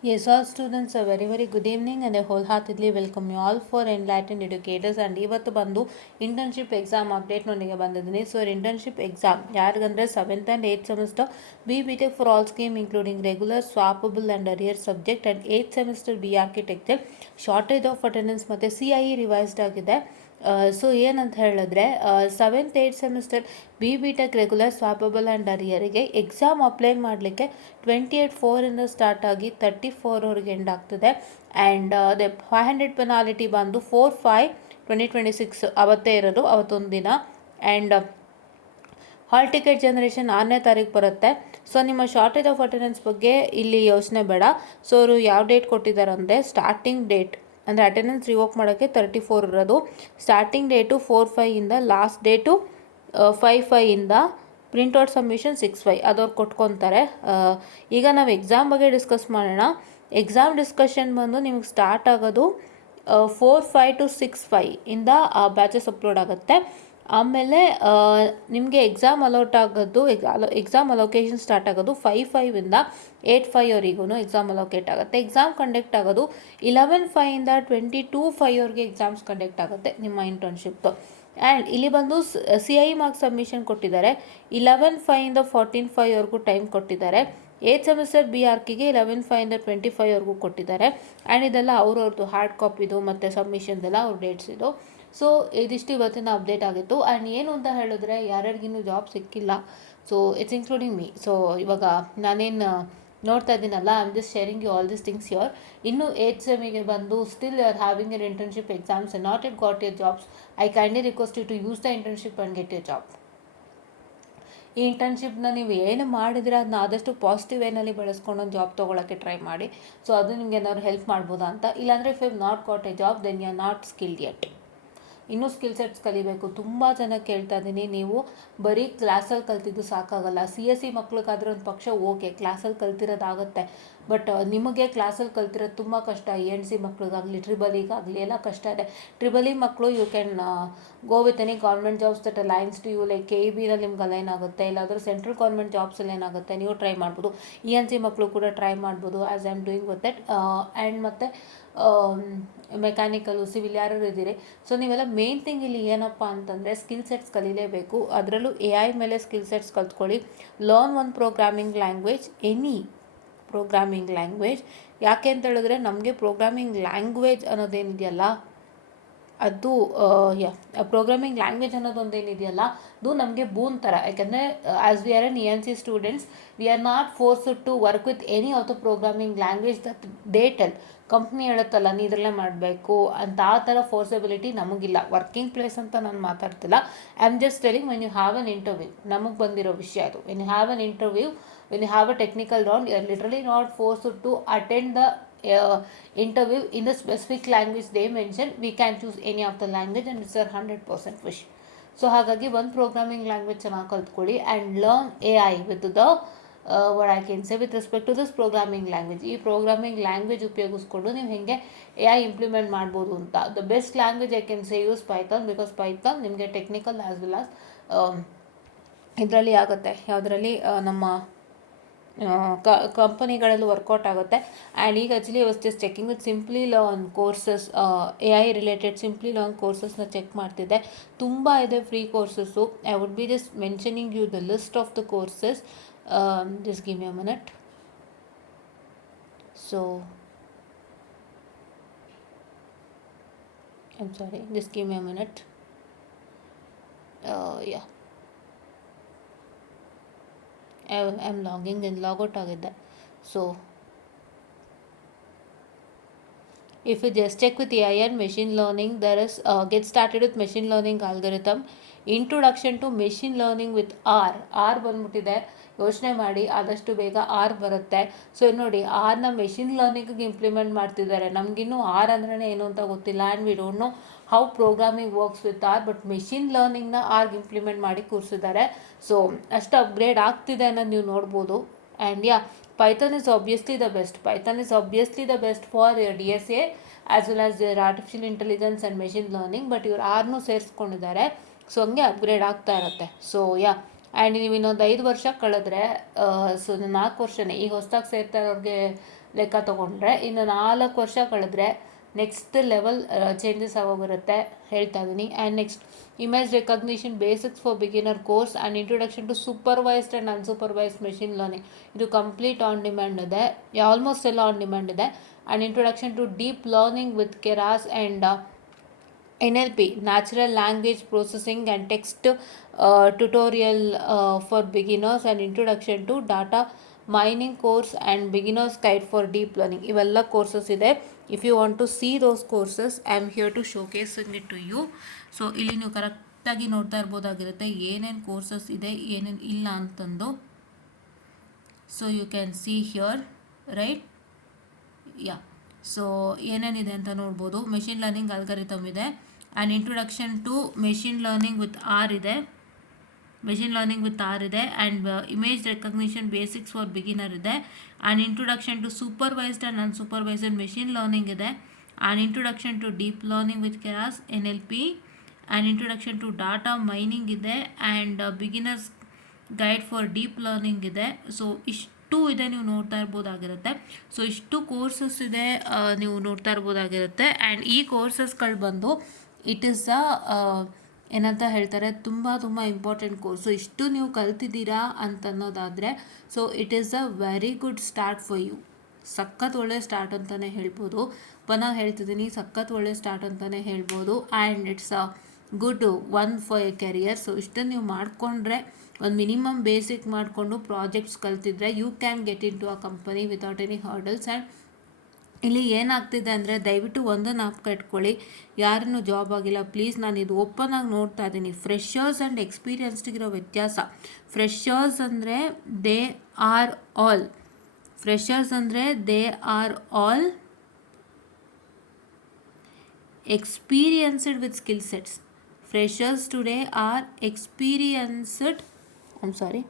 Yes, all students, a very good evening and I wholeheartedly welcome you all for Enlightened Educators. And ಇವತ್ತು ಬಂದು internship exam ಅಪ್ಡೇಟ್ನೊಂದಿಗೆ ಬಂದಿದ್ದೀನಿ. So internship exam ಯಾರಿಗಂದರೆ 7th and 8th semester BTech for all scheme including regular, swappable and arrear subject and 8th semester B architecture shortage of attendance ಮತ್ತು CIE revised ಆಗಿದೆ. So ಏನಂತ ಹೇಳಿದ್ರೆ 7th 8th semester BTech regular, swappable and ಅರಿಯರಿಗೆ exam apply ಮಾಡಲಿಕ್ಕೆ 28/4 start ಆಗಿ 34 end ಆಗ್ತದೆ. And ಅದೇ 500 ಪೆನಾಲಿಟಿ ಬಂದು 4/5/2026 ಅವತ್ತೇ ಇರೋದು, ಅವತ್ತೊಂದು ದಿನ. ಆ್ಯಂಡ್ ಹಾಲ್ ಟಿಕೆಟ್ ಜನರೇಷನ್ 6ನೇ ತಾರೀಕು ಬರುತ್ತೆ. ಸೊ ನಿಮ್ಮ ಶಾರ್ಟೇಜ್ ಆಫ್ ಅಟೆಂಡೆನ್ಸ್ ಬಗ್ಗೆ ಇಲ್ಲಿ ಯೋಚನೆ ಬೇಡ. ಸೊ ಅವರು ಯಾವ ಡೇಟ್ ಕೊಟ್ಟಿದ್ದಾರೆ ಅಂದರೆ ಸ್ಟಾರ್ಟಿಂಗ್ ಡೇಟ್ ಅಂದರೆ ಅಟೆಂಡೆನ್ಸ್ ರಿವೋಕ್ ಮಾಡೋಕ್ಕೆ 34 ಇರೋದು. Starting date 4/5 last date 5/5 printout submission 6/5 ಅದವ್ರು ಕೊಟ್ಕೊತಾರೆ. ಈಗ ನಾವು ಎಕ್ಸಾಮ್ ಬಗ್ಗೆ ಡಿಸ್ಕಸ್ ಮಾಡೋಣ. ಎಕ್ಸಾಮ್ ಡಿಸ್ಕಷನ್ ಬಂದು ನಿಮಗೆ ಸ್ಟಾರ್ಟ್ ಆಗೋದು 4/5 to 6/5 ಬ್ಯಾಚಸ್ ಅಪ್ಲೋಡ್ ಆಗುತ್ತೆ. ಆಮೇಲೆ ನಿಮಗೆ ಎಕ್ಸಾಮ್ ಅಲೌಟ್ ಆಗೋದು ಎಕ್ಸಾಮ್ ಅಲೋಕೇಶನ್ ಸ್ಟಾರ್ಟ್ ಆಗೋದು 5/5 8/5 ಎಕ್ಸಾಮ್ ಅಲೋಕೇಟ್ ಆಗುತ್ತೆ. ಎಕ್ಸಾಮ್ ಕಂಡಕ್ಟ್ ಆಗೋದು 11/5 22/5 ಎಕ್ಸಾಮ್ಸ್ ಕಂಡಕ್ಟ್ ಆಗುತ್ತೆ ನಿಮ್ಮ ಇಂಟರ್ನ್ಶಿಪ್ದು. ಆ್ಯಂಡ್ ಇಲ್ಲಿ ಬಂದು CIE ಮಾರ್ಕ್ಸ್ ಸಬ್ಮಿಷನ್ ಕೊಟ್ಟಿದ್ದಾರೆ. 11/5 14/5 ಟೈಮ್ ಕೊಟ್ಟಿದ್ದಾರೆ. 8th ಸೆಮಿಸ್ಟರ್ B ಆರ್ಕಿಗೆ 11/5 25 ಕೊಟ್ಟಿದ್ದಾರೆ. ಆ್ಯಂಡ್ ಇದೆಲ್ಲ ಅವ್ರವ್ರದ್ದು ಹಾರ್ಡ್ ಕಾಪಿದು ಮತ್ತು ಸಬ್ಮಿಷನ್ದೆಲ್ಲ ಅವ್ರ ಡೇಟ್ಸ್ ಇದು. ಸೊ ಇದಿಷ್ಟು ಇವತ್ತಿನ ಅಪ್ಡೇಟ್ ಆಗಿತ್ತು. ಆ್ಯಂಡ್ ಏನು ಅಂತ ಹೇಳಿದ್ರೆ ಯಾರ್ಯಾರಿಗಿನ್ನೂ ಜಾಬ್ ಸಿಕ್ಕಿಲ್ಲ, so it's including me. So ಇವಾಗ ನಾನೇನು ನೋಡ್ತಾ ಇದ್ದೀನಲ್ಲ, I am just sharing you all this things your. ಇನ್ನು 8th ಸೆಮಿಗೆ ಬಂದು still you are having an internship exams and not it got your jobs, I kindly request you to use the internship and get your job. ಈ ಇಂಟರ್ನ್ಶಿಪ್ನ ನೀವು ಏನು ಮಾಡಿದರೆ ಅದನ್ನ ಆದಷ್ಟು ಪಾಸಿಟಿವ್ ವೇನಲ್ಲಿ ಬಳಸ್ಕೊಂಡು ಒಂದು ಜಾಬ್ ತೊಗೊಳಕ್ಕೆ ಟ್ರೈ ಮಾಡಿ. ಸೊ ಅದು ನಿಮ್ಗೆ ಏನಾದ್ರು ಹೆಲ್ಪ್ ಮಾಡ್ಬೋದಾ ಅಂತ. ಇಲ್ಲಾಂದರೆ if you have not got a job then you are not skilled yet. ಇನ್ನೂ ಸ್ಕಿಲ್ ಸೆಟ್ಸ್ ಕಲಿಬೇಕು. ತುಂಬ ಜನ ಕೇಳ್ತಾ ಇದ್ದೀನಿ, ನೀವು ಬರೀ ಕ್ಲಾಸಲ್ಲಿ ಕಲ್ತಿದ್ದು ಸಾಕಾಗಲ್ಲ. CSE ಮಕ್ಳಿಗಾದ್ರೆ ಒಂದು ಪಕ್ಷ ಓಕೆ, ಕ್ಲಾಸಲ್ಲಿ ಕಲ್ತಿರೋದಾಗುತ್ತೆ. ಬಟ್ ನಿಮಗೆ ಕ್ಲಾಸಲ್ಲಿ ಕಲ್ತಿರೋದು ತುಂಬ ಕಷ್ಟ. ENC ಮಕ್ಳಿಗಾಗಲಿ ಟ್ರಿಬಲಿಗಾಗಲಿ ಎಲ್ಲ ಕಷ್ಟ ಇದೆ. ಟ್ರಿಬಲಿ ಮಕ್ಕಳು you can go with any government jobs that aligns to you, like KEBನಲ್ಲಿ ನಿಮ್ಗೆ ಅಲೈನ್ ಆಗುತ್ತೆ. ಇಲ್ಲಾದರೂ ಸೆಂಟ್ರಲ್ ಗೌರ್ಮೆಂಟ್ ಜಾಬ್ಸಲ್ಲಿ ಏನಾಗುತ್ತೆ ನೀವು ಟ್ರೈ ಮಾಡ್ಬೋದು. ENC ಮಕ್ಕಳು ಕೂಡ ಟ್ರೈ ಮಾಡ್ಬೋದು as I am doing with that. And ಮತ್ತು ಮೆಕ್ಯಾನಿಕಲು, ಸಿವಿಲ್ ಯಾರು ಇದ್ದೀರಿ. ಸೊ ನೀವೆಲ್ಲ ಮೇನ್ ಥಿಂಗ್ ಇಲ್ಲಿ ಏನಪ್ಪ ಅಂತಂದರೆ ಸ್ಕಿಲ್ ಸೆಟ್ಸ್ ಕಲೀಲೇಬೇಕು. ಅದರಲ್ಲೂ AI ಮೇಲೆ ಸ್ಕಿಲ್ ಸೆಟ್ಸ್ ಕಲ್ತ್ಕೊಳ್ಳಿ. Learn one programming language, any programming language. ಯಾಕೆ ಅಂತ ಹೇಳಿದ್ರೆ ನಮಗೆ ಪ್ರೋಗ್ರಾಮಿಂಗ್ ಲ್ಯಾಂಗ್ವೇಜ್ ಅನ್ನೋದೇನಿದೆಯಲ್ಲ ಅದು ಪ್ರೋಗ್ರಾಮಿಂಗ್ ಲ್ಯಾಂಗ್ವೇಜ್ ಅನ್ನೋದೊಂದೇನಿದೆಯಲ್ಲ ಅದು ನಮಗೆ ಬೂನ್ ಥರ. ಯಾಕೆಂದರೆ as we are an ENC students, we are not forced to work with any of the programming language that they tell. Company ಹೇಳುತ್ತಲ್ಲ ನೀ ಇದರಲ್ಲೇ ಮಾಡಬೇಕು ಅಂತ, ಆ ಥರ ಫೋರ್ಸಬಿಲಿಟಿ ನಮಗಿಲ್ಲ. ವರ್ಕಿಂಗ್ ಪ್ಲೇಸ್ ಅಂತ ನಾನು ಮಾತಾಡ್ತಿಲ್ಲ. I am just telling when you have an interview, ನಮಗೆ ಬಂದಿರೋ ವಿಷಯ ಅದು. When you have an interview, when you have a technical round, you are literally not forced to attend the interview in the specific language they mention. We can choose any of the language and it's our 100% wish. So ಹಾಗಾಗಿ ಒಂದು programming language ಚೆನ್ನಾಗಿ ಕಲ್ತ್ಕೊಳ್ಳಿ and learn AI with the what I can say with respect to this programming language. ಈ programming language ಉಪಯೋಗಿಸ್ಕೊಂಡು ನೀವು ಹೇಗೆ AI implement ಮಾಡ್ಬೋದು ಅಂತ. The best language I can say use Python, because Python ನಿಮಗೆ technical as well as ಇದರಲ್ಲಿ ಆಗುತ್ತೆ, ಯಾವುದರಲ್ಲಿ ನಮ್ಮ ಕಂಪನಿಗಳಲ್ಲೂ ವರ್ಕೌಟ್ ಆಗುತ್ತೆ. ಆ್ಯಂಡ್ ಈಗ actually was just checking with simply learn courses, AI related simply learn ಕೋರ್ಸಸ್ನ ಚೆಕ್ ಮಾಡ್ತಿದ್ದೆ. ತುಂಬ ಇದೆ free courses. I would be just mentioning you the list of the courses. Just give me a minute. So I'm sorry, just give me a minute. Yeah I am logging in, logout ಆಗಿದ್ದೆ. So if you just check with AI and machine learning, there is get started with machine learning algorithm, introduction to machine learning with R ಬಂದ್ಬಿಟ್ಟಿದೆ. ಯೋಚನೆ ಮಾಡಿ, ಆದಷ್ಟು ಬೇಗ R ಬರುತ್ತೆ. So ನೋಡಿ, ಆರ್ನ machine ಲರ್ನಿಂಗಿಗೆ implement ಮಾಡ್ತಿದ್ದಾರೆ. ನಮಗಿನ್ನೂ R ಅಂದ್ರೆ ಏನು ಅಂತ ಗೊತ್ತಿಲ್ಲ. And we don't know how programming works with R, but machine ಲರ್ನಿಂಗ್ನ ಆರ್ಗೆ ಇಂಪ್ಲಿಮೆಂಟ್ ಮಾಡಿ ಕೂರಿಸಿದ್ದಾರೆ. ಸೊ ಅಷ್ಟು ಅಪ್ಗ್ರೇಡ್ ಆಗ್ತಿದೆ ಅನ್ನೋದು ನೀವು ನೋಡ್ಬೋದು. And Python is obviously the best. Python is obviously the best for your DSA as well as your artificial intelligence and machine learning, but ಇವ್ರು ಆರ್ನೂ ಸೇರಿಸ್ಕೊಂಡಿದ್ದಾರೆ. ಸೊ ಹಂಗೆ ಅಪ್ಗ್ರೇಡ್ ಆಗ್ತಾ ಇರುತ್ತೆ. ಸೊ ಆ್ಯಂಡ್ ನೀವು ಇನ್ನೊಂದು 5 ವರ್ಷ ಕಳೆದ್ರೆ, ಸೊ 4 ವರ್ಷನೇ ಈಗ ಹೊಸ್ದಾಗಿ ಸೇರ್ತಾ ಇರೋರಿಗೆ ಲೆಕ್ಕ ತೊಗೊಂಡ್ರೆ ಇನ್ನು 4 ವರ್ಷ ಕಳೆದ್ರೆ ನೆಕ್ಸ್ಟ್ ಲೆವೆಲ್ ಚೇಂಜಸ್ ಆಗೋಗಿರುತ್ತೆ ಹೇಳ್ತಾ ಇದ್ದೀನಿ. And next image recognition basics for beginner course and introduction to supervised and unsupervised machine learning. ಇದು ಕಂಪ್ಲೀಟ್ ಆನ್ ಡಿಮ್ಯಾಂಡ್ ಇದೆ, ಆಲ್ಮೋಸ್ಟ್ ಎಲ್ಲ ಆನ್ ಡಿಮ್ಯಾಂಡ್ ಇದೆ. And introduction to deep learning with Keras and NLP, Natural Language Processing and Text Tutorial for Beginners and Introduction to Data Mining course and Beginner's Guide for Deep Learning. ಇವೆಲ್ಲ courses ಇದೆ. If you want to see those courses I am here to showcasing it to you. So ಇಲ್ಲಿ ನೀವು ಕರೆಕ್ಟಾಗಿ ನೋಡ್ತಾ ಇರ್ಬೋದಾಗಿರುತ್ತೆ ಏನೇನು courses ಇದೆ ಏನೇನು ಇಲ್ಲ ಅಂತಂದು. So you can see here right. Yeah, so ಏನೇನಿದೆ ಅಂತ ನೋಡ್ಬೋದು. ಮೆಷಿನ್ ಲರ್ನಿಂಗ್ ಅಲ್ಗಾರಿಥಮ್ ಇದೆ, and introduction to machine learning with R ಇದೆ, and image recognition basics for beginner ಇದೆ, and introduction to supervised and unsupervised machine learning ಇದೆ, and introduction to deep learning with Keras NLP, and introduction to data mining ಇದೆ, and beginners guide for deep learning ಇದೆ. So ಇಷ್ಟು ಇದೆ, ನೀವು ನೋಡ್ತಾ ಇರ್ಬೋದಾಗಿರುತ್ತೆ. So ಇಷ್ಟು courses ಇದೆ, ನೀವು ನೋಡ್ತಾ ಇರ್ಬೋದಾಗಿರುತ್ತೆ. ಆ್ಯಂಡ್ ಈ ಕೋರ್ಸಸ್ಗಳು ಬಂದು ಇಟ್ ಈಸ್ ಏನಂತ ಹೇಳ್ತಾರೆ, ತುಂಬ ಇಂಪಾರ್ಟೆಂಟ್ ಕೋರ್ಸ್. ಸೊ ಇಷ್ಟು ನೀವು ಕಲ್ತಿದ್ದೀರಾ ಅಂತನ್ನೋದಾದರೆ so it is a very good start for you. ಸಖತ್ ಒಳ್ಳೆ ಸ್ಟಾರ್ಟ್ ಅಂತಲೇ ಹೇಳ್ಬೋದು. ಪುನಃ ಹೇಳ್ತಿದ್ದೀನಿ, ಸಖತ್ ಒಳ್ಳೆ ಸ್ಟಾರ್ಟ್ ಅಂತಲೇ ಹೇಳ್ಬೋದು. And it's a good one for a career. So ಇಷ್ಟನ್ನು ನೀವು ಮಾಡಿಕೊಂಡ್ರೆ, ಒಂದು ಮಿನಿಮಮ್ ಬೇಸಿಕ್ ಮಾಡಿಕೊಂಡು ಪ್ರಾಜೆಕ್ಟ್ಸ್ ಕಲ್ತಿದ್ರೆ you can get into a company without any hurdles. And ಇಲ್ಲಿ ಏನಾಗ್ತಿದೆ ಅಂದರೆ, ದಯವಿಟ್ಟು ಒಂದನ್ನು ಜ್ಞಾಪಕ ಇಟ್ಕೊಳ್ಳಿ, ಯಾರನ್ನೂ ಜಾಬ್ ಆಗಿಲ್ಲ ಪ್ಲೀಸ್, ನಾನು ಇದು ಓಪನ್ ಆಗಿ ನೋಡ್ತಾ ಇದ್ದೀನಿ. ಫ್ರೆಷರ್ಸ್ ಆ್ಯಂಡ್ ಎಕ್ಸ್ಪೀರಿಯನ್ಸ್ಡಿಗಿರೋ ವ್ಯತ್ಯಾಸ. ಫ್ರೆಷರ್ಸ್ ಅಂದರೆ they are all experienced with skill sets. Freshers today are experienced. I'm sorry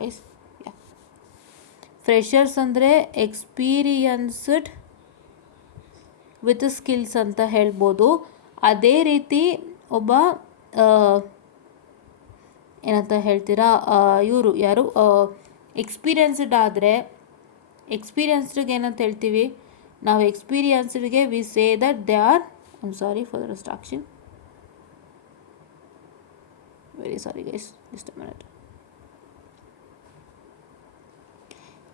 guys. Yeah, freshers ಅಂದರೆ ಎಕ್ಸ್ಪೀರಿಯನ್ಸ್ಡ್ ವಿತ್ ಸ್ಕಿಲ್ಸ್ ಅಂತ ಹೇಳ್ಬೋದು. ಅದೇ ರೀತಿ ಒಬ್ಬ ಏನಂತ ಹೇಳ್ತೀರಾ, ಇವರು ಯಾರು ಎಕ್ಸ್ಪೀರಿಯನ್ಸ್ಡ್ ಆದರೆ, ಎಕ್ಸ್ಪೀರಿಯನ್ಸ್ಡ್ಗೆ ಏನಂತ ಹೇಳ್ತೀವಿ ನಾವು, ಎಕ್ಸ್ಪೀರಿಯನ್ಸ್ಡ್ಗೆ we say that they are, I am sorry for the distraction, very sorry guys, just a minute.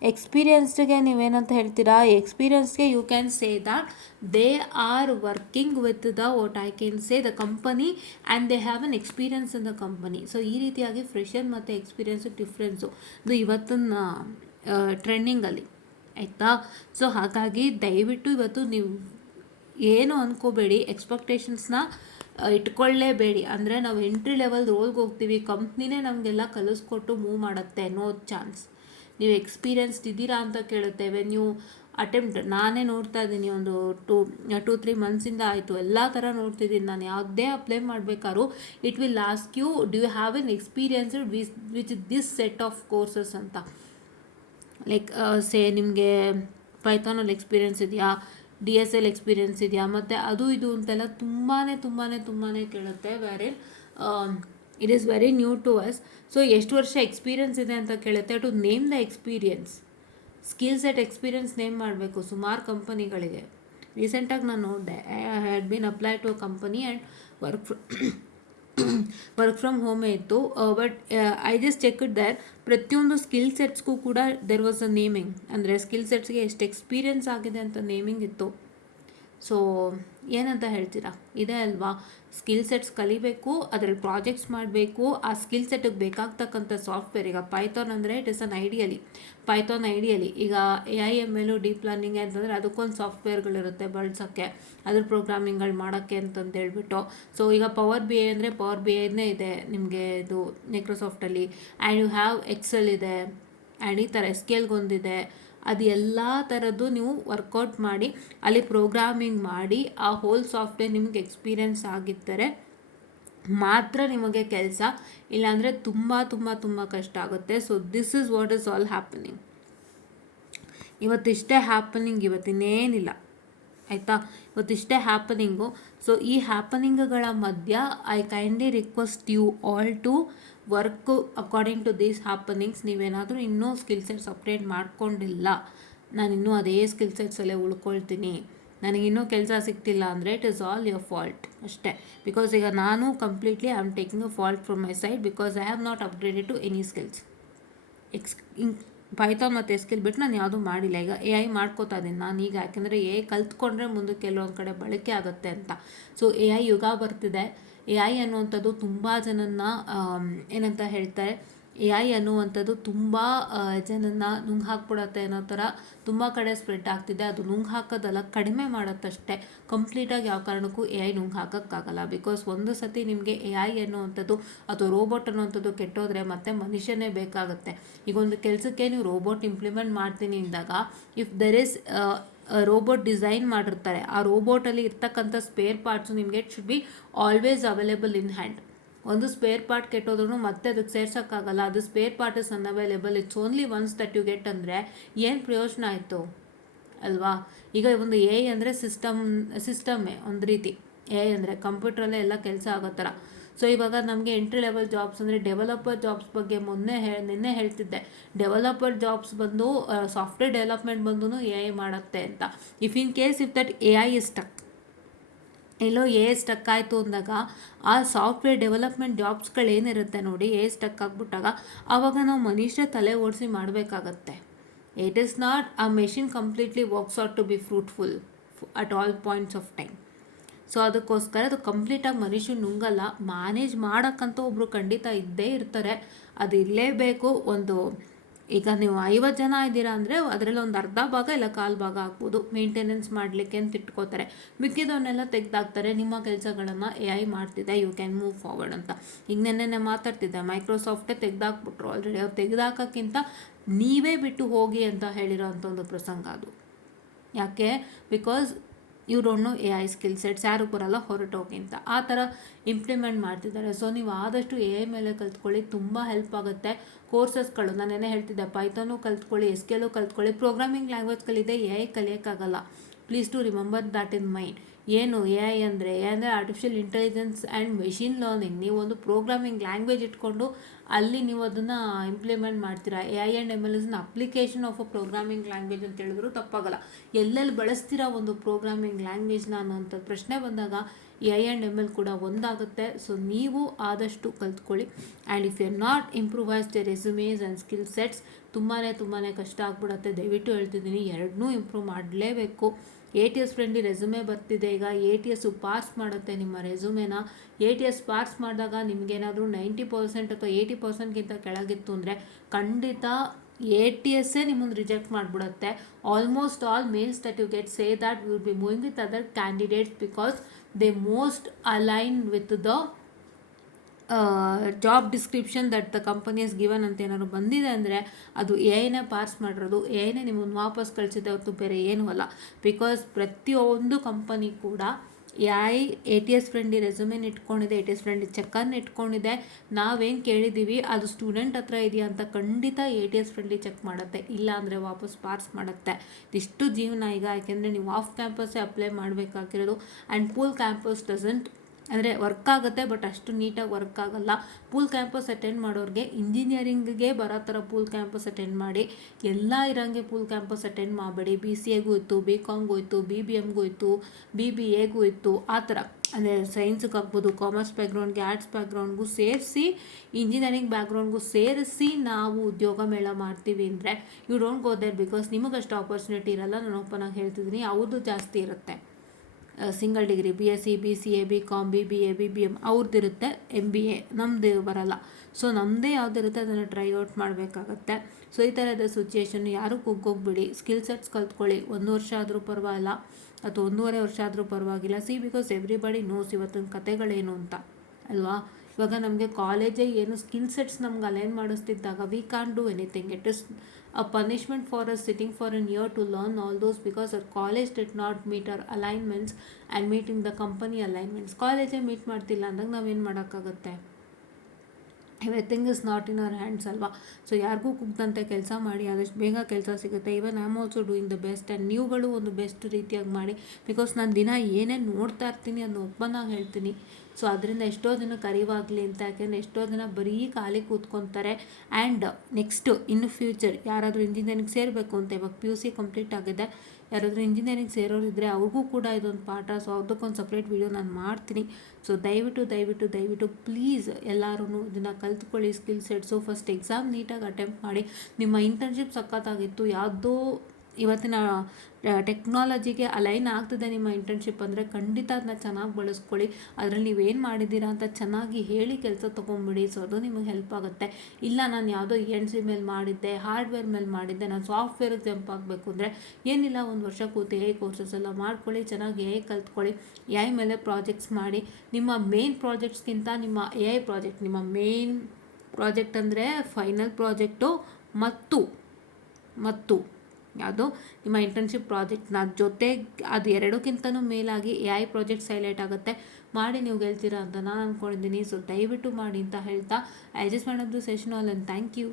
ಎಕ್ಸ್ಪೀರಿಯನ್ಸ್ಡ್ಗೆ ನೀವೇನಂತ ಹೇಳ್ತೀರಾ, ಎಕ್ಸ್ಪೀರಿಯನ್ಸ್ಗೆ you can say that they are working with the what I can say the company and they have an experience in the company. So ಈ ರೀತಿಯಾಗಿ fresher ಮತ್ತು experience difference ಇದು ಇವತ್ತಿನ ಟ್ರೆಂಡಿಂಗಲ್ಲಿ ಆಯಿತಾ. ಸೊ ಹಾಗಾಗಿ ದಯವಿಟ್ಟು ಇವತ್ತು ನೀವು ಏನು ಅಂದ್ಕೋಬೇಡಿ, ಎಕ್ಸ್ಪೆಕ್ಟೇಷನ್ಸ್ನ ಇಟ್ಕೊಳ್ಳೇಬೇಡಿ. ಅಂದರೆ ನಾವು ಎಂಟ್ರಿ ಲೆವೆಲ್ ರೋಲ್ಗೆ ಹೋಗ್ತೀವಿ, ಕಂಪ್ನಿನೇ ನಮಗೆಲ್ಲ ಕಲಿಸ್ಕೊಟ್ಟು ಮೂವ್ ಮಾಡುತ್ತೆ, ನೋ ಚಾನ್ಸ್. ನೀವು ಎಕ್ಸ್ಪೀರಿಯನ್ಸ್ಡ್ ಇದ್ದೀರಾ ಅಂತ ಕೇಳುತ್ತೆ. ವೆನ್ ಯು ಅಟೆಂಪ್ಟ್, ನಾನೇ ನೋಡ್ತಾ ಇದ್ದೀನಿ, ಒಂದು 2-3 ಮಂತ್ಸಿಂದ ಆಯಿತು, ಎಲ್ಲ ಥರ ನೋಡ್ತಿದ್ದೀನಿ ನಾನು. ಯಾವುದೇ ಅಪ್ಲೈ ಮಾಡಬೇಕಾದ್ರೂ it will ask you, do you have an experienced which this set of courses ಅಂತ. ಲೈಕ್ ಸೇ ನಿಮಗೆ ಪೈಥಾನಲ್ಲಿ ಎಕ್ಸ್ಪೀರಿಯನ್ಸ್ ಇದೆಯಾ, DSL ಎಕ್ಸ್ಪೀರಿಯನ್ಸ್ ಇದೆಯಾ, ಮತ್ತು ಅದು ಇದು ಅಂತೆಲ್ಲ ತುಂಬಾ ಕೇಳುತ್ತೆ. Where it is very new to us. So ಎಷ್ಟು ವರ್ಷ ಎಕ್ಸ್ಪೀರಿಯನ್ಸ್ ಇದೆ ಅಂತ ಕೇಳುತ್ತೆ. To name the experience, skill set experience name ಮಾಡಬೇಕು ಸುಮಾರು ಕಂಪನಿಗಳಿಗೆ. ರೀಸೆಂಟಾಗಿ ನಾನು ನೋಡಿದೆ, I had been apply to a company and work from ಹೋಮೇ ಇತ್ತು. But I just check it there, ಪ್ರತಿಯೊಂದು ಸ್ಕಿಲ್ ಸೆಟ್ಸ್ಗೂ ಕೂಡ ದೆರ್ ವಾಸ್ ಅ ನೇಮಿಂಗ್. ಅಂದರೆ ಸ್ಕಿಲ್ ಸೆಟ್ಸ್ಗೆ ಎಷ್ಟು ಎಕ್ಸ್ಪೀರಿಯನ್ಸ್ ಆಗಿದೆ ಅಂತ ನೇಮಿಂಗ್ ಇತ್ತು. ಸೊ ಏನಂತ ಹೇಳ್ತೀರಾ, ಇದೆ ಅಲ್ವಾ, ಸ್ಕಿಲ್ ಸೆಟ್ಸ್ ಕಲಿಬೇಕು, ಅದರಲ್ಲಿ ಪ್ರಾಜೆಕ್ಟ್ಸ್ ಮಾಡಬೇಕು, ಆ ಸ್ಕಿಲ್ ಸೆಟ್ಟಿಗೆ ಬೇಕಾಗ್ತಕ್ಕಂಥ ಸಾಫ್ಟ್ವೇರ್. ಈಗ ಪೈಥಾನ್ ಅಂದರೆ it is an Python ideally ಈಗ AIML ಡೀಪ್ ಲರ್ನಿಂಗ್ ಅಂತಂದರೆ ಅದಕ್ಕೊಂದು ಸಾಫ್ಟ್ವೇರ್ಗಳಿರುತ್ತೆ ಬಳಸೋಕ್ಕೆ, ಅದ್ರ ಪ್ರೋಗ್ರಾಮಿಂಗ್ಗಳು ಮಾಡೋಕ್ಕೆ ಅಂತಂದೇಳ್ಬಿಟ್ಟು. ಸೊ ಈಗ ಪವರ್ BI ಅಂದರೆ ಪವರ್ BIನೇ ಇದೆ ನಿಮಗೆ ಇದು ಮೈಕ್ರೋಸಾಫ್ಟಲ್ಲಿ. ಆ್ಯಂಡ್ ಯು ಹ್ಯಾವ್ ಎಕ್ಸೆಲ್ ಇದೆ, ಆ್ಯಂಡ್ ಈ ಥರ SQLಗೊಂದಿದೆ. ಅದು ಎಲ್ಲ ಥರದ್ದು ನೀವು ವರ್ಕೌಟ್ ಮಾಡಿ ಅಲ್ಲಿ ಪ್ರೋಗ್ರಾಮಿಂಗ್ ಮಾಡಿ ಆ ಹೋಲ್ ಸಾಫ್ಟ್ವೇರ್ ನಿಮಗೆ ಎಕ್ಸ್ಪೀರಿಯನ್ಸ್ ಆಗಿದ್ದರೆ ಮಾತ್ರ ನಿಮಗೆ ಕೆಲಸ, ಇಲ್ಲಾಂದರೆ ತುಂಬ ಕಷ್ಟ ಆಗುತ್ತೆ. So this is what is all happening. ಇವತ್ತಿಷ್ಟೇ ಹ್ಯಾಪನಿಂಗ್, ಇವತ್ತಿನ್ನೇನಿಲ್ಲ. ಆಯಿತಾ. ಇವತ್ತಿಷ್ಟೇ ಹ್ಯಾಪನಿಂಗು. ಸೊ ಈ ಹ್ಯಾಪನಿಂಗ್ಗಳ ಮಧ್ಯ I kindly request you all to work according to these happenings. ನೀವೇನಾದರೂ ಇನ್ನೂ ಸ್ಕಿಲ್ ಸೆಟ್ಸ್ ಅಪ್ಗ್ರೇಡ್ ಮಾಡ್ಕೊಂಡಿಲ್ಲ, ನಾನಿನ್ನೂ ಅದೇ ಸ್ಕಿಲ್ ಸೆಟ್ಸಲ್ಲೇ ಉಳ್ಕೊಳ್ತೀನಿ, ನನಗಿನ್ನೂ ಕೆಲಸ ಸಿಗ್ತಿಲ್ಲ ಅಂದರೆ it is all your fault ಅಷ್ಟೇ. ಬಿಕಾಸ್ ಈಗ ನಾನು completely I am taking a fault from my side because I have not upgraded to any skills. Python ಮತ್ತು ಸ್ಕಿಲ್ ಬಿಟ್ಟು ನಾನು ಯಾವುದೂ ಮಾಡಿಲ್ಲ. ಈಗ ಎ ಐ ಮಾಡ್ಕೋತಾ ಇದ್ದೀನಿ ನಾನು ಈಗ, ಯಾಕೆಂದರೆ ಎ ಐ ಕಲ್ತ್ಕೊಂಡ್ರೆ ಮುಂದಕ್ಕೆ ಕೆಲವೊಂದು ಕಡೆ ಬಳಕೆ ಆಗುತ್ತೆ ಅಂತ. ಸೊ ಎ ಐ ಯುಗ ಬರ್ತಿದೆ. ಎ ಐ ಅನ್ನುವಂಥದ್ದು ತುಂಬ ಜನನ್ನ ಏನಂತ ಹೇಳ್ತಾರೆ, ಎ ಐ ಅನ್ನುವಂಥದ್ದು ತುಂಬ ಜನನ್ನ ನುಂಗ್ ಹಾಕ್ಬಿಡತ್ತೆ ಅನ್ನೋ ಥರ ತುಂಬ ಕಡೆ ಸ್ಪ್ರೆಡ್ ಆಗ್ತಿದೆ. ಅದು ನುಂಗ್ ಹಾಕೋದಲ್ಲ, ಕಡಿಮೆ ಮಾಡುತ್ತಷ್ಟೇ. ಕಂಪ್ಲೀಟಾಗಿ ಯಾವ ಕಾರಣಕ್ಕೂ ಎ ಐ ನುಂಗ್ ಹಾಕೋಕ್ಕಾಗಲ್ಲ. ಬಿಕಾಸ್ ಒಂದು ಸತಿ ನಿಮಗೆ ಎ ಐ ಅನ್ನುವಂಥದ್ದು ಅಥವಾ ರೋಬೋಟ್ ಅನ್ನುವಂಥದ್ದು ಕೆಟ್ಟೋದ್ರೆ ಮತ್ತೆ ಮನುಷ್ಯನೇ ಬೇಕಾಗುತ್ತೆ. ಈಗ ಒಂದು ಕೆಲಸಕ್ಕೆ ನೀವು ರೋಬೋಟ್ ಇಂಪ್ಲಿಮೆಂಟ್ ಮಾಡ್ತೀನಿ ಅಂದಾಗ, if there is robot design ಮಾಡಿರ್ತಾರೆ, ಆ ರೋಬೋಟಲ್ಲಿ ಇರ್ತಕ್ಕಂಥ ಸ್ಪೇರ್ ಪಾರ್ಟ್ಸು ನಿಮಗೆ it should be always available in hand. ಒಂದು ಸ್ಪೇರ್ ಪಾರ್ಟ್ ಕೆಟ್ಟೋದ್ರೂ ಮತ್ತೆ ಅದಕ್ಕೆ ಸೇರ್ಸೋಕ್ಕಾಗಲ್ಲ. ಅದು spare part is unavailable, it's only once that you get ಅಂದರೆ ಏನು ಪ್ರಯೋಜನ ಆಯಿತು ಅಲ್ವಾ. ಈಗ ಒಂದು ಎ ಐ ಅಂದರೆ ಸಿಸ್ಟಮ್ಮೇ ಒಂದು ರೀತಿ. ಎ ಐ ಅಂದರೆ ಕಂಪ್ಯೂಟ್ರಲ್ಲೇ ಎಲ್ಲ ಕೆಲಸ ಆಗೋ ಥರ. ಸೊ ಇವಾಗ ನಮಗೆ ಎಂಟ್ರಿ ಲೆವೆಲ್ ಜಾಬ್ಸ್ ಅಂದರೆ ಡೆವಲಪರ್ ಜಾಬ್ಸ್ ಬಗ್ಗೆ ನಿನ್ನೆ ಹೇಳ್ತಿದ್ದೆ. ಡೆವಲಪರ್ ಜಾಬ್ಸ್ ಬಂದು ಸಾಫ್ಟ್ವೇರ್ ಡೆವಲಪ್ಮೆಂಟ್ ಬಂದು ಎ ಐ ಮಾಡುತ್ತೆ ಅಂತ. If in case if that A I is stuck, yellow A stuck ಆಯಿತು ಅಂದಾಗ ಆ ಸಾಫ್ಟ್ವೇರ್ ಡೆವಲಪ್ಮೆಂಟ್ ಜಾಬ್ಸ್ಗಳೇನಿರುತ್ತೆ ನೋಡಿ, ಎ ಸ್ಟಕ್ ಆಗಿಬಿಟ್ಟಾಗ ಆವಾಗ ನಾವು ಮನುಷ್ಯ ತಲೆ ಓಡಿಸಿ ಮಾಡಬೇಕಾಗತ್ತೆ. It is not a machine completely works out to be fruitful at all points of time. So ಅದಕ್ಕೋಸ್ಕರ ಅದು ಕಂಪ್ಲೀಟಾಗಿ ಮನುಷ್ಯ ನುಂಗಲ್ಲ. ಮ್ಯಾನೇಜ್ ಮಾಡೋಕ್ಕಂತ ಒಬ್ಬರು ಖಂಡಿತ ಇದ್ದೇ ಇರ್ತಾರೆ, ಅದು ಇರಲೇಬೇಕು. ಒಂದು ಈಗ ನೀವು 50 ಜನ ಇದ್ದೀರಾ ಅಂದರೆ ಅದರಲ್ಲಿ ಒಂದು ಅರ್ಧ ಭಾಗ ಇಲ್ಲ ಕಾಲು ಭಾಗ ಆಗ್ಬೋದು ಮೇಂಟೆನೆನ್ಸ್ ಮಾಡಲಿಕ್ಕೆ ಅಂತ ಇಟ್ಕೋತಾರೆ. ಮಿಕ್ಕಿದವನ್ನೆಲ್ಲ ತೆಗೆದಾಕ್ತಾರೆ. ನಿಮ್ಮ ಕೆಲಸಗಳನ್ನು ಎ ಐ ಮಾಡ್ತಿದೆ, ಯು ಕ್ಯಾನ್ ಮೂವ್ ಫಾರ್ವರ್ಡ್ ಅಂತ. ಈಗ ನೆನ್ನೆ ಮಾತಾಡ್ತಿದ್ದೆ, ಮೈಕ್ರೋಸಾಫ್ಟೇ ತೆಗೆದಾಕ್ಬಿಟ್ರು ಆಲ್ರೆಡಿ. ಅವ್ರು ತೆಗೆದಾಕೋಕ್ಕಿಂತ ನೀವೇ ಬಿಟ್ಟು ಹೋಗಿ ಅಂತ ಹೇಳಿರೋ ಅಂಥ ಒಂದು ಪ್ರಸಂಗ ಅದು. ಯಾಕೆ? Because you don't know A I skill sets, ಯಾರು ಬರಲ್ಲ ಹೊರಟೋಗಿ ಅಂತ ಆ ಥರ ಇಂಪ್ಲಿಮೆಂಟ್ ಮಾಡ್ತಿದ್ದಾರೆ. ಸೊ ನೀವು ಆದಷ್ಟು ಎ ಐ ಮೇಲೆ ಕಲ್ತ್ಕೊಳ್ಳಿ, ತುಂಬ ಹೆಲ್ಪ್ ಆಗುತ್ತೆ. ಕೋರ್ಸಸ್ಗಳು ನಾನೇನೇ ಹೇಳ್ತಿದ್ದೆ, ಪೈಥಾನು ಕಲ್ತ್ಕೊಳ್ಳಿ, SQL ಕಲ್ತ್ಕೊಳ್ಳಿ. ಪ್ರೋಗ್ರಾಮಿಂಗ್ ಲ್ಯಾಂಗ್ವೇಜ್ಗಳಿದೆ, ಎ ಐ ಕಲಿಯೋಕ್ಕಾಗಲ್ಲ. Please to remember that in mind. ಏನು ಎ ಐ ಅಂದರೆ artificial intelligence and machine learning. ನೀವು ಒಂದು ಪ್ರೋಗ್ರಾಮಿಂಗ್ ಲ್ಯಾಂಗ್ವೇಜ್ ಇಟ್ಕೊಂಡು ಅಲ್ಲಿ ನೀವು ಅದನ್ನು ಇಂಪ್ಲಿಮೆಂಟ್ ಮಾಡ್ತೀರಾ. A I and ML is an application of a programming language ಅಂತ ಹೇಳಿದ್ರು ತಪ್ಪಾಗಲ್ಲ. ಎಲ್ಲೆಲ್ಲಿ ಬಳಸ್ತೀರಾ ಒಂದು ಪ್ರೋಗ್ರಾಮಿಂಗ್ ಲ್ಯಾಂಗ್ವೇಜ್ನ ಅನ್ನೋಂಥ ಪ್ರಶ್ನೆ ಬಂದಾಗ ಎ ಐ ಆ್ಯಂಡ್ ML ಕೂಡ ಒಂದಾಗುತ್ತೆ. ಸೊ ನೀವು ಆದಷ್ಟು ಕಲ್ತ್ಕೊಳ್ಳಿ. And if you are not improvise the resumes and skill sets, ತುಂಬಾ ಕಷ್ಟ ಆಗ್ಬಿಡುತ್ತೆ. ದಯವಿಟ್ಟು ಹೇಳ್ತಿದ್ದೀನಿ, ಎರಡನ್ನೂ ಇಂಪ್ರೂವ್ ಮಾಡಲೇಬೇಕು. ATS ಫ್ರೆಂಡ್ಲಿ ರೆಸ್ಯೂಮೇ ಬರ್ತಿದೆ. ಈಗ ATS ಪಾಸ್ ಮಾಡುತ್ತೆ ನಿಮ್ಮ ರೆಸ್ಯೂಮೇನ. ATS ಪಾಸ್ ಮಾಡಿದಾಗ ನಿಮಗೇನಾದರೂ 90% ಅಥವಾ 80%ಗಿಂತ ಕೆಳಗಿತ್ತು ಅಂದರೆ ಖಂಡಿತ ATS ನಿಮ್ಮನ್ನು ರಿಜೆಕ್ಟ್ ಮಾಡಿಬಿಡುತ್ತೆ. Almost all mails that you get say that we will be moving with other candidates because they most align with the job description that the company is given ಅಂತ ಏನಾದ್ರು ಬಂದಿದೆ ಅಂದರೆ ಅದು ಎ ಐನೇ pass ಮಾಡಿರೋದು, A ಐನೇ ನಿಮ್ಮನ್ನು ವಾಪಸ್ ಕಳಿಸಿದೆ ಹೊರತು ಬೇರೆ ಏನೂ ಅಲ್ಲ. ಬಿಕಾಸ್ ಪ್ರತಿಯೊಂದು ಕಂಪನಿ ಕೂಡ ATS ಫ್ರೆಂಡ್ಲಿ ರೆಸ್ಯೂಮೇನ ಇಟ್ಕೊಂಡಿದೆ, ATS ಫ್ರೆಂಡ್ಲಿ ಚೆಕ್ಕನ್ನು ಇಟ್ಕೊಂಡಿದೆ. ನಾವೇನು ಕೇಳಿದ್ದೀವಿ ಅದು ಸ್ಟೂಡೆಂಟ್ ಹತ್ರ ಇದೆಯಾ ಅಂತ ಖಂಡಿತ ATS ಫ್ರೆಂಡ್ಲಿ ಚೆಕ್ ಮಾಡುತ್ತೆ, ಇಲ್ಲ ಅಂದರೆ ವಾಪಸ್ ಪಾಸ್ ಮಾಡುತ್ತೆ. ಇದಿಷ್ಟು ಜೀವನ ಈಗ. ಯಾಕೆಂದರೆ ನೀವು ಆಫ್ ಕ್ಯಾಂಪಸ್ಸೇ ಅಪ್ಲೈ ಮಾಡಬೇಕಾಗಿರೋದು. ಆ್ಯಂಡ್ ಪೂಲ್ ಕ್ಯಾಂಪಸ್ ಡಸಂಟ್ ಅಂದರೆ ವರ್ಕ್ ಆಗುತ್ತೆ, ಬಟ್ ಅಷ್ಟು ನೀಟಾಗಿ ವರ್ಕ್ ಆಗಲ್ಲ. ಪೂಲ್ ಕ್ಯಾಂಪಸ್ ಅಟೆಂಡ್ ಮಾಡೋರಿಗೆ ಇಂಜಿನಿಯರಿಂಗ್ಗೆ ಬರೋ ಥರ ಪೂಲ್ ಕ್ಯಾಂಪಸ್ ಅಟೆಂಡ್ ಮಾಡಿ. ಎಲ್ಲ ಇರೋಂಗೆ ಪೂಲ್ ಕ್ಯಾಂಪಸ್ ಅಟೆಂಡ್ ಮಾಡಬೇಡಿ. BCAಗೂ ಇತ್ತು, BComಗೂ ಇತ್ತು, BBMಗೂ ಇತ್ತು, BBAಗೂ ಇತ್ತು. ಆ ಥರ ಅಂದರೆ ಸೈನ್ಸ್ಗೆ ಆಗ್ಬೋದು, ಕಾಮರ್ಸ್ ಬ್ಯಾಕ್ಗ್ರೌಂಡ್ಗೆ, ಆರ್ಟ್ಸ್ ಬ್ಯಾಕ್ಗ್ರೌಂಡ್ಗೂ ಸೇರಿಸಿ, ಇಂಜಿನಿಯರಿಂಗ್ ಬ್ಯಾಕ್ಗ್ರೌಂಡ್ಗೂ ಸೇರಿಸಿ ನಾವು ಉದ್ಯೋಗ ಮೇಳ ಮಾಡ್ತೀವಿ ಅಂದರೆ you don't go there. Because ನಿಮಗಷ್ಟು ಆಪರ್ಚುನಿಟಿ ಇರಲ್ಲ. ನಾನು ಓಪನ್ ಆಗಿ ಹೇಳ್ತಿದ್ದೀನಿ, ಅವ್ರದ್ದು ಜಾಸ್ತಿ ಇರುತ್ತೆ. Single degree BSc, BCA, BCom, BBA, BBM ಅವ್ರದ್ದಿರುತ್ತೆ. MBA ನಮ್ಮದು ಬರಲ್ಲ. ಸೊ ನಮ್ಮದೇ ಯಾವುದಿರುತ್ತೆ ಅದನ್ನು ಟ್ರೈ ಔಟ್ ಮಾಡಬೇಕಾಗತ್ತೆ. ಸೊ ಈ ಥರದ ಸಿಚುಯೇಷನ್ ಯಾರೂ ಕುಗ್ಗೋಗ್ಬಿಡಿ. Skill sets ಕಲ್ತ್ಕೊಳ್ಳಿ. 1 ವರ್ಷ ಆದರೂ ಪರವಾಗಿಲ್ಲ ಅಥವಾ 1.5 ವರ್ಷ ಆದರೂ ಪರವಾಗಿಲ್ಲ. ಬಿಕಾಸ್ ಎವ್ರಿಬಡಿ ನೋಸ್ ಇವತ್ತಿನ ಕತೆಗಳೇನು ಅಂತ ಅಲ್ವಾ. ಇವಾಗ ನಮಗೆ ಕಾಲೇಜೇ ಏನು ಸ್ಕಿಲ್ ಸೆಟ್ಸ್ ನಮ್ಗೆ ಅಲೈನ್ ಮಾಡಿಸ್ತಿದ್ದಾಗ we can't do anything. It is a punishment for us sitting for a year to learn all those because our college did not meet our alignments and meeting the company alignments. ಕಾಲೇಜೇ meet ಮಾಡ್ತಿಲ್ಲ ಅಂದಾಗ ನಾವೇನು ಮಾಡೋಕ್ಕಾಗುತ್ತೆ everything is not in our hands ಅಲ್ವಾ. So ಯಾರಿಗೂ ಕುಗ್ದಂತೆ ಕೆಲಸ ಮಾಡಿ, ಆದಷ್ಟು ಬೇಗ ಕೆಲಸ ಸಿಗುತ್ತೆ. Even I am also doing the best. And ನೀವುಗಳು ಒಂದು ಬೆಸ್ಟ್ ರೀತಿಯಾಗಿ ಮಾಡಿ, ಬಿಕಾಸ್ ನಾನು ದಿನ ಏನೇನು ನೋಡ್ತಾ ಇರ್ತೀನಿ ಅದನ್ನ ಓಪನ್ನಾಗಿ ಹೇಳ್ತೀನಿ. ಸೊ ಅದರಿಂದ ಎಷ್ಟೋ ಜನಕ್ಕೆ ಅರಿವಾಗಲಿ ಅಂತ, ಯಾಕೆಂದರೆ ಎಷ್ಟೋ ಜನ ಬರೀ ಖಾಲಿ ಕೂತ್ಕೊತಾರೆ. ಆ್ಯಂಡ್ ನೆಕ್ಸ್ಟು ಇನ್ನು ಫ್ಯೂಚರ್ ಯಾರಾದರೂ ಇಂಜಿನಿಯರಿಂಗ್ ಸೇರಬೇಕು ಅಂತ, ಇವಾಗ PUC ಕಂಪ್ಲೀಟ್ ಆಗಿದೆ, ಯಾರಾದರೂ ಇಂಜಿನಿಯರಿಂಗ್ ಸೇರೋರಿದ್ದರೆ ಅವ್ರಿಗೂ ಕೂಡ ಇದೊಂದು ಪಾಠ. ಸೊ ಅದಕ್ಕೊಂದು ಸಪ್ರೇಟ್ ವೀಡಿಯೋ ನಾನು ಮಾಡ್ತೀನಿ. ಸೊ ದಯವಿಟ್ಟು ಪ್ಲೀಸ್ ಎಲ್ಲರೂ ಇದನ್ನು ಕಲ್ತ್ಕೊಳ್ಳಿ, ಸ್ಕಿಲ್ ಸೆಟ್ಸು. ಫಸ್ಟ್ ಎಕ್ಸಾಮ್ ನೀಟಾಗಿ ಅಟೆಂಪ್ಟ್ ಮಾಡಿ. ನಿಮ್ಮ ಇಂಟರ್ನ್ಶಿಪ್ ಸಖತ್ತಾಗಿತ್ತು, ಯಾವುದೋ ಇವತ್ತಿನ ಟೆಕ್ನಾಲಜಿಗೆ ಅಲೈನ್ ಆಗ್ತದೆ ನಿಮ್ಮ ಇಂಟರ್ನ್ಶಿಪ್ ಅಂದರೆ ಖಂಡಿತ ಅದನ್ನ ಚೆನ್ನಾಗಿ ಬಳಸ್ಕೊಳ್ಳಿ. ಅದರಲ್ಲಿ ನೀವೇನು ಮಾಡಿದ್ದೀರಾ ಅಂತ ಚೆನ್ನಾಗಿ ಹೇಳಿ ಕೆಲಸ ತೊಗೊಂಬಿಡಿ. ಸೊ ಅದು ನಿಮಗೆ ಹೆಲ್ಪ್ ಆಗುತ್ತೆ. ಇಲ್ಲ ನಾನು ಯಾವುದೋ ENC ಮೇಲೆ ಮಾಡಿದ್ದೆ, ಹಾರ್ಡ್ವೇರ್ ಮೇಲೆ ಮಾಡಿದ್ದೆ, ನಾನು ಸಾಫ್ಟ್ವೇರಿಗೆ ಜಂಪ್ ಆಗಬೇಕು ಅಂದರೆ ಏನಿಲ್ಲ, 1 ವರ್ಷ ಕೂತು AI ಕೋರ್ಸಸ್ ಎಲ್ಲ ಮಾಡ್ಕೊಳ್ಳಿ, ಚೆನ್ನಾಗಿ AI ಕಲ್ತ್ಕೊಳ್ಳಿ, AI ಮೇಲೆ ಪ್ರಾಜೆಕ್ಟ್ಸ್ ಮಾಡಿ. ನಿಮ್ಮ ಮೇನ್ ಪ್ರಾಜೆಕ್ಟ್ಸ್ಗಿಂತ ನಿಮ್ಮ AI ಪ್ರಾಜೆಕ್ಟ್, ನಿಮ್ಮ ಮೇನ್ ಪ್ರಾಜೆಕ್ಟ್ ಅಂದರೆ ಫೈನಲ್ ಪ್ರಾಜೆಕ್ಟು ಮತ್ತು ಯಾವುದು ನಿಮ್ಮ ಇಂಟರ್ನ್ಶಿಪ್ ಪ್ರಾಜೆಕ್ಟ್ನ ಜೊತೆಗೆ ಅದು ಎರಡಕ್ಕಿಂತನೂ ಮೇಲಾಗಿ AI ಪ್ರಾಜೆಕ್ಟ್ಸ್ ಹೈಲೈಟ್ ಆಗುತ್ತೆ. ಮಾಡಿ ನೀವು ಗೆಲ್ತೀರಾ ಅಂತ ನಾನು ಅಂದ್ಕೊಂಡಿದ್ದೀನಿ. ಸೊ ದಯವಿಟ್ಟು ಮಾಡಿ ಅಂತ ಹೇಳ್ತಾ, I just want to session all and thank you.